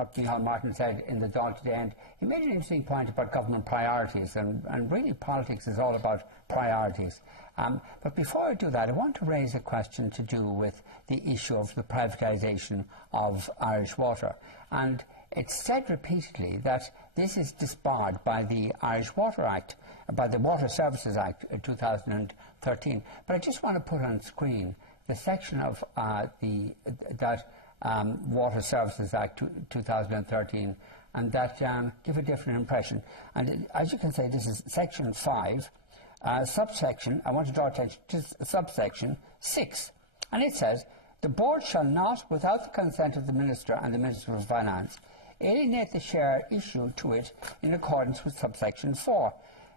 what Micheál Martin said in the Dáil today, and he made an interesting point about government priorities, and really politics is all about priorities. But before I do that, I want to raise a question to do with the issue of the privatisation of Irish water. And it's said repeatedly that this is disbarred by the Irish Water Act, by the Water Services Act 2013. But I just want to put on screen the section of Water Services Act 2013, and that give a different impression. And as you can see, this is section 5, subsection, I want to draw attention to subsection 6. And it says, the board shall not, without the consent of the Minister and the Minister of Finance, alienate the share issued to it in accordance with subsection 4.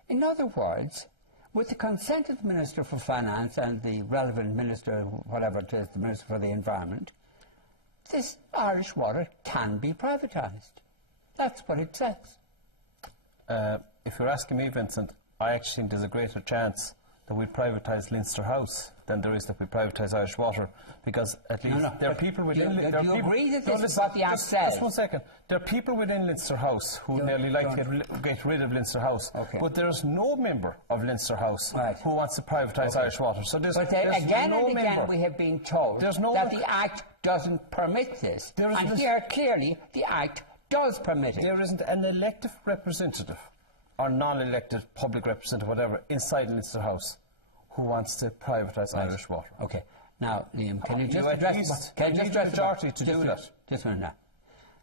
In other words, with the consent of the Minister for Finance and the relevant Minister, whatever it is, the Minister for the Environment, this Irish water can be privatised. That's what it says. If you're asking me, Vincent, I actually think there's a greater chance that we privatise Leinster House than there is that we privatise Irish water, because at least there are people within... Do you agree that this is what the Act says? Just 1 second. There are people within Leinster House who nearly like to get rid of Leinster House, but there's no member of Leinster House who wants to privatise Irish water. So there's again no and again we have been told that the Act doesn't permit this. And here, clearly, the Act does permit it. There isn't an elected representative or non-elected public representative, whatever, inside Leinster House who wants to privatise Irish water. Okay. Now, Liam, can you just address... Can you address a majority to do that? Just a minute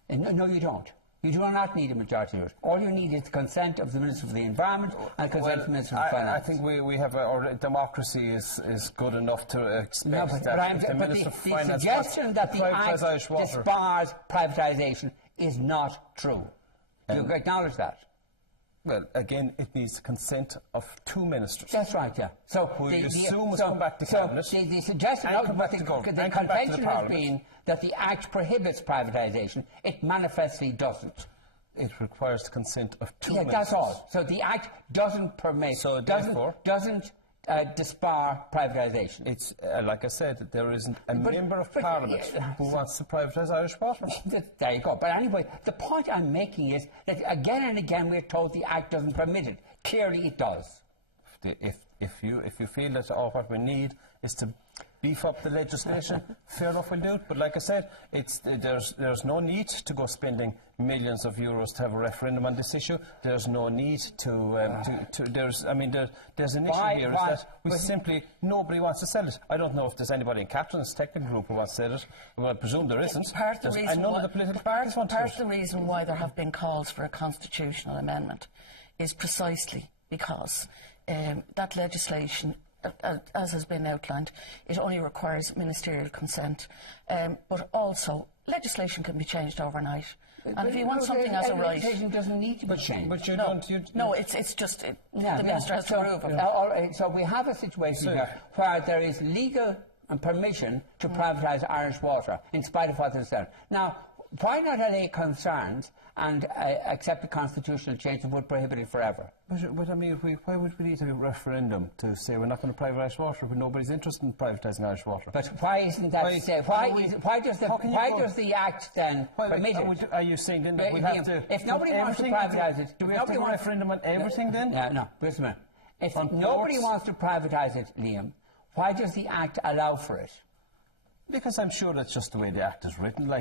now. No, you don't. You do not need a majority to do it. All you need is the consent of the Minister for the Environment and consent of the Minister of Finance. I think we have our democracy is good enough to expect that the Minister for Finance... The suggestion that the Act disbars privatisation is not true. Do you acknowledge that? Well, again, it needs consent of 2 ministers. That's right, yeah. So who you assume must come back to Cabinet. The suggestion of the contention has been that the Act prohibits privatisation. It manifestly doesn't. It requires the consent of 2 ministers. That's all. So the Act doesn't permit, so doesn't disbar privatisation. It's like I said, there isn't a member of Parliament who wants to privatise Irish water. There you go. But anyway, the point I'm making is that again and again we're told the Act doesn't permit it. Clearly it does. If you feel that all what we need is to beef up the legislation, fair enough, we'll do it. But like I said, there's no need to go spending millions of euros to have a referendum on this issue. There's no need there's an issue here is that we simply, nobody wants to sell it. I don't know if there's anybody in Catherine's technical group who wants to sell it. Well, I presume there isn't. Part of the reason why there have been calls for a constitutional amendment is precisely because that legislation, as has been outlined, it only requires ministerial consent, but also legislation can be changed overnight. And if you want something as a right, legislation doesn't need to be changed. But it's just the minister has to approve of it. So we have a situation here where there is legal permission to privatise Irish water, in spite of what they've said. Now, why not allay concerns and accept a constitutional change that would prohibit it forever? But I mean, why would we need a referendum to say we're not going to privatise water when nobody's interested in privatising Irish water? But why isn't that why does the Act then permit it? Are you saying then that we have to... If nobody wants to privatise it... Do we have to have a referendum on everything then? No, wait a minute. If nobody wants to privatise it, Liam, why does the Act allow for it? Because I'm sure that's just the way the Act is written. I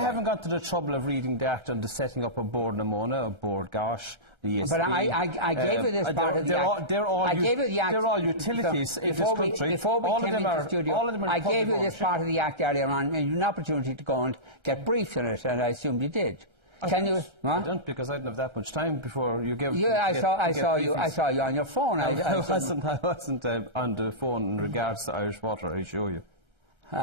haven't got to the trouble of reading the Act and the setting up a board Namona, a board Gosh, the ESB. But I gave you this part of the Act. They're all utilities in this country. Before we came into the studio, I gave you this part of the Act earlier on, and you had an opportunity to go and get briefed on it, and I assumed you did. Can you? I don't, because I didn't have that much time before you gave. Yeah, I saw you on your phone. I wasn't on the phone in regards to Irish water. I assure you.